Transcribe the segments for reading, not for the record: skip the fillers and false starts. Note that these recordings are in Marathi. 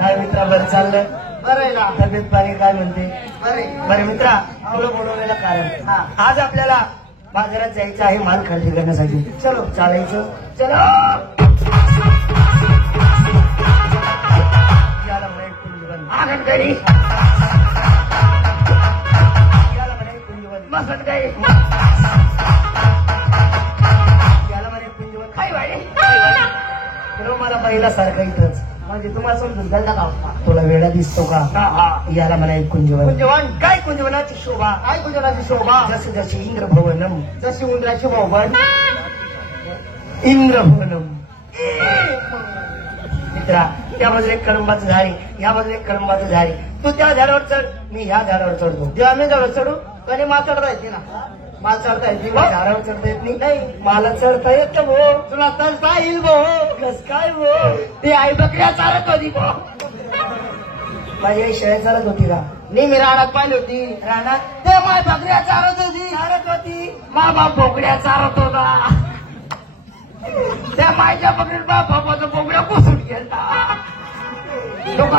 काय मित्रा बरं चाललं? बरं आहे ना. तब्येत पाणी काय म्हणते? बरं मित्रा तुला बोलवलेलं कारण आज आपल्याला बाजारात जायचं आहे माल खरेदी करण्यासाठी. चलो चालायचं. चलो याला म्हणे कुंजवन आगनकरी याला म्हणे कुंजवन मसनकरी याला म्हणे कुंजवन काय वाढे मला पहिला सारखा इथंच म्हणजे तुम्हाला समजून जाईल का? तुला वेळा दिसतो का? याला म्हणा कुंजवन. कुंजवन काय कुंजवनाची शोभा? काय कुंजवनाची शोभा? जशी जशी इंद्रभवनम जशी उंदराची भोवण इंद्रभवनम. मित्रा त्या बाजूला एक कळंबाचं झाड आहे, या बाजूला एक कळंबाचं झाड आहे. तू त्या झाडावर चढ, मी ह्या झाडावर चढतो. जेव्हा मी झाडावर चढू कधी माल चढता येते ना. माल चढता येते झाडावर चढता येत नाही. मला चढता येत भो. तुला चढता येईल भो. कस काय भो? ती आई बकऱ्या चालत होती भो. माझी आई शेळ्या चालत होती का? मी रानात पाहिली होती. रानात ते माय बकऱ्या चालत होती. चालत होती. मा बाप बोकड्या चालत होता. त्या मायच्या बकरीत बाप बापाचा बोकड्या पुसून गेला. लोक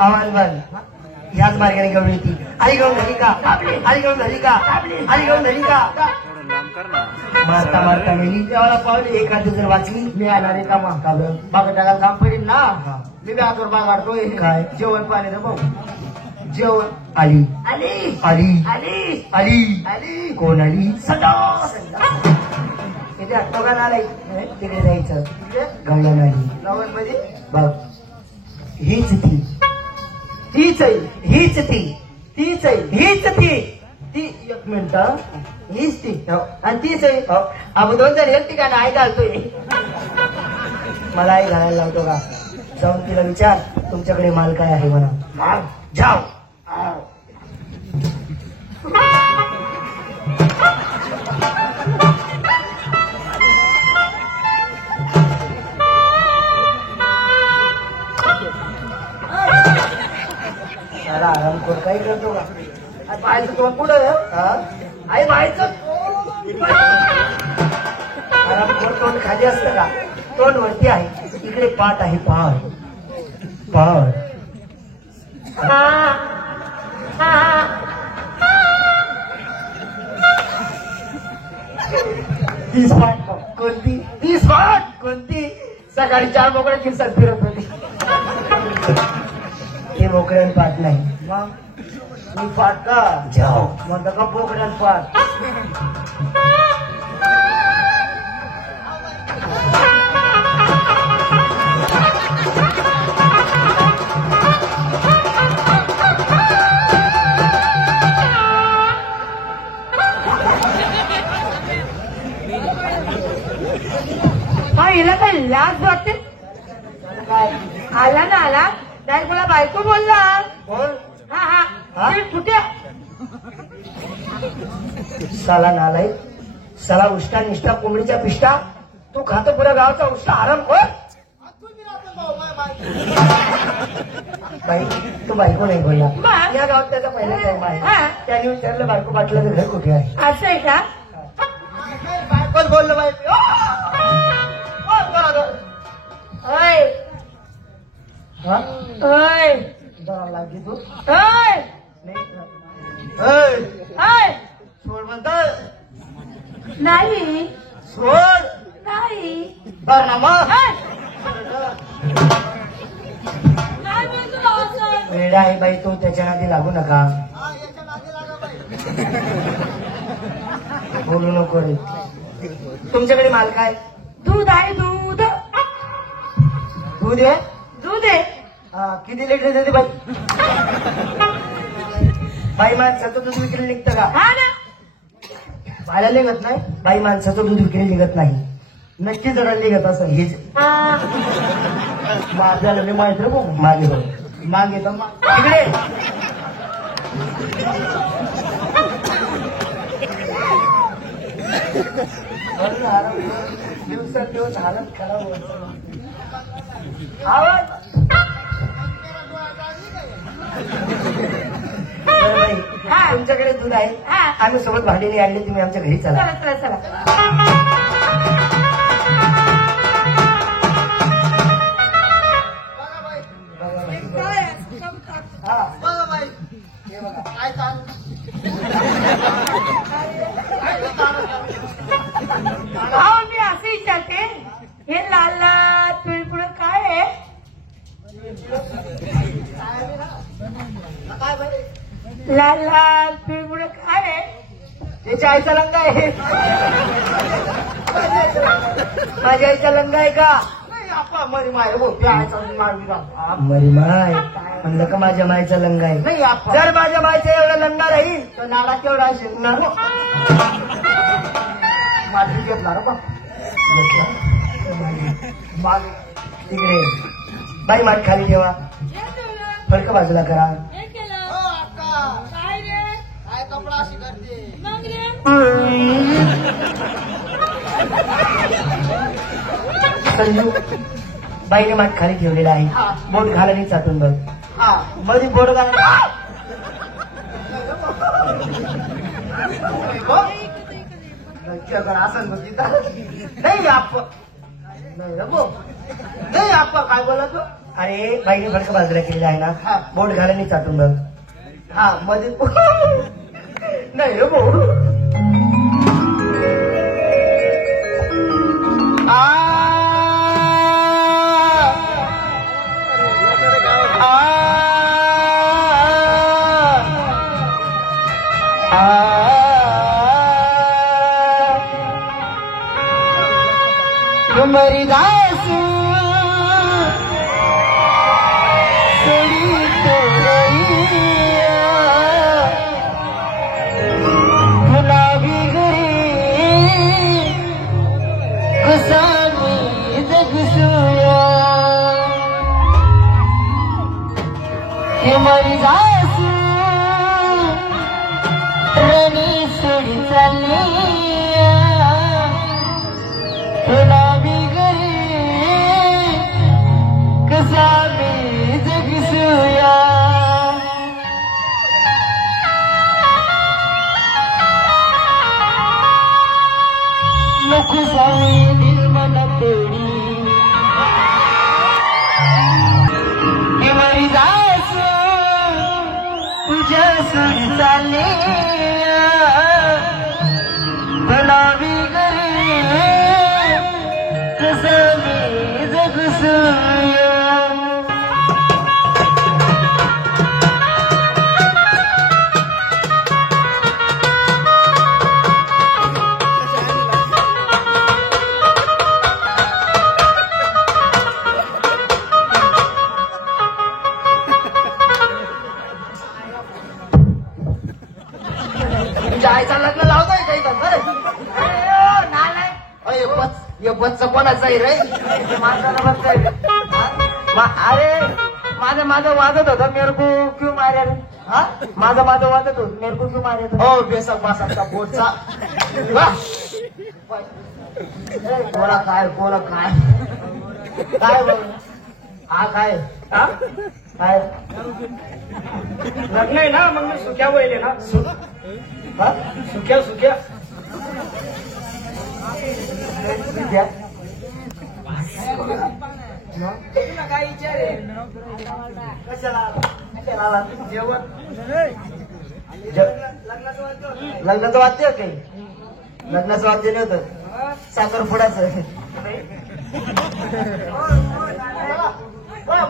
आवाज बंद. याच मार्गाने घेऊन येते. आई घेऊन घरी का? आई घेऊन घरी का? आई घेऊन घरी का? मारता मारता गेली. देवाला पावली एखादी जर वाचली मी येणार आहे का मग का बागा टाकायला काम पडेल ना. मी बागावर बागाडतोय. काय? जेवण पाणी रे भाऊ. जेवण आली आली आली आली आली आली. कोण आली? संडास. तिथे आटोका नाला तिकडे जायचं. गवळण आली. लवण मध्ये बघ हीच ती तीच आहे. हीच ती तीच आहे. हीच ती. ती एक मिनिट हीच ती आणि तीच आहे. आपण दोन जण एक ठिकाणी आई घालतोय. मला आई घालायला लावतो का? जाऊन तिला विचार तुमच्याकडे माल काय आहे म्हणा. जाओ. सारा आराम कर. काही करतो का? बायचं तोंड कुठं आई बायचं आराम कर. तोंड खाली असतं का? तोंड वरती आहे. इकडे पाठ आहे. पाठ पाठ तीस पाठ कोणती? 30 पाठ कोणती? सकाळी 4 मोकळ्या खिरसात फिरत होती. हे मोकळ्यान पाठ नाही. मग मी पाठ का जाओ. म्हणतो का बोकड्यात पाठ. हिला काय लाज वाटते? काय आला ना आला डायरेक्ट मला बायको बोलला. कोण? हा हा कुठे? साला नालाय. साला उष्टा निष्ठा कोंबडीच्या पिष्टा. तू खातो पुऱ्या गावाचा उष्टा आराम कर. बाई तू बायको नाही बोलला. मग? या गावात त्याचा पहिला टाइम आहे. हा. त्याने विचारलं बायको पाटलाचं घर कुठे आहे? असं आहे का? कोण बोललं बाई? ओय हा ओय जरा लागली तू. ओय ओय सोड म्हणतात. नाही सोड नाही बर ना मग. नाही मी तुला असं. वेडा आहे बाई तो. त्याच्या नादी लागू नका. बोलू नको रे. तुमच्याकडे माल काय? दूध आहे दूध. दूध आहे. दूध आहे. किती लिटर देते बाई? बाई माणसाचं दूध विक्री निघतं का? हा ना. बायला निघत नाही. बाई माणसाचं दूध विक्री निघत नाही. नक्की जरा निघत असं हेच माझ्याला मी माहित रे भाऊ. मागे भाऊ मागे तर तिकडे दिवसात दिवस हालत खराब होत. आवाज तुमच्याकडे दूध आहे. आम्ही सोबत भांडी आणली. तुम्ही आमच्या घरी चला. चला चला चला. अहो मी असं विचारते हे लाल लाल पिळपुळ काय आहे? लाल लाल पिळपुळ काय आहे? त्याच्या आईचा लंगा आहे. माझ्या आईचा लंगा आहे का? मरी माय मोठी आयचा मारवी मरी माय म्हणलं का माझ्या मायचा लंगा आहे. नाही आपण जर माझ्या मायचा एवढा लंगा राहील तर नाडा केवढा असेल ना माझी घेतला रे बा माग तिकडे बाई माठ खाली ठेवा. फडक बाजूला करा. काय कपडा अशी करते संजू बाईने माठ खाली ठेवलेला आहे. बोट घालाने चाटून बघ. हा मध्ये बोट घाला असं नाही आप नाही रे भाऊ. नाही आप काय बोला तू अरे बाईने फडक बाजूला केलेला आहे ना. बोट घालाने चाटून बघ. हा मध्ये नाही रे भाऊ मरी दास सोडी गुलाबी घरी कुसामी जगसूया हे मरी दास रणी सोडी चालली गुलाबी घरी कसामी जगसूया नको जाऊ दिल मला तोडी हे मरी जास तुझ्या सोडी चालली गुलाबी घरी कसामी जगसूया जायचा लग्न लावताय काही हे बच्च कोणाचं आहे रे माणसाला बघ काय अरे माझं वाजत होतं मेरे को क्यों मारे रे? हा माझं वाजत होत मेरे को क्यों मारे रे? हो बेसक मासाचा बोटचा कोणा काय काय बोल हा काय हा? काय लग्न आहे ना मग मी सुक्या वहिले ना हा? सुक्या द्या. कशाला आला? जेवण लग्नाचं वाद्य काही लग्नाचं वाद्य नाही होतं साखरपुड्याचं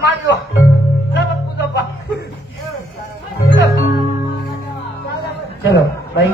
मागवा चलो बाई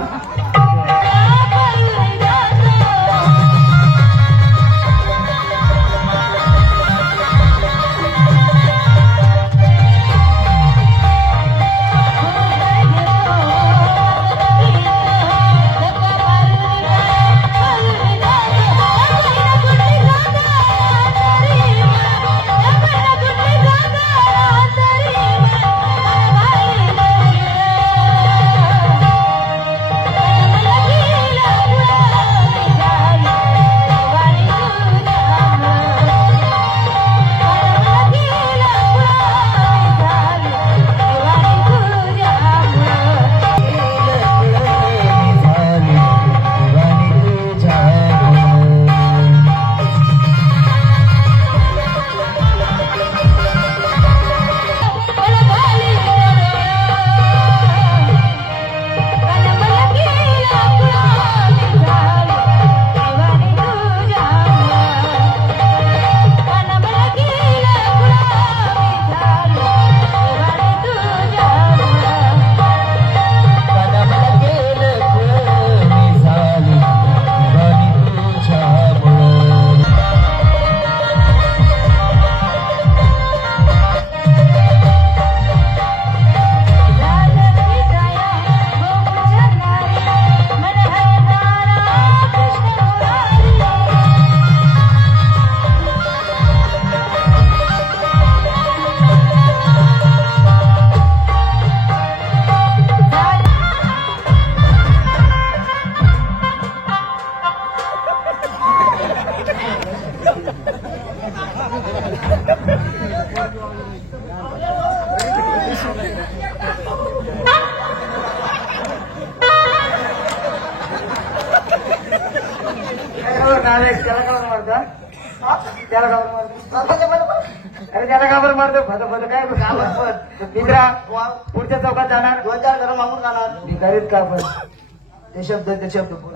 त्याला का मारता त्याला का मारतो अरे त्याला का बरं मारतो भद भद काय मित्रा पुढच्या चौकात जाणार 2-4 घरं मागून जाणार भिकारीत का पण ते शब्द बोल.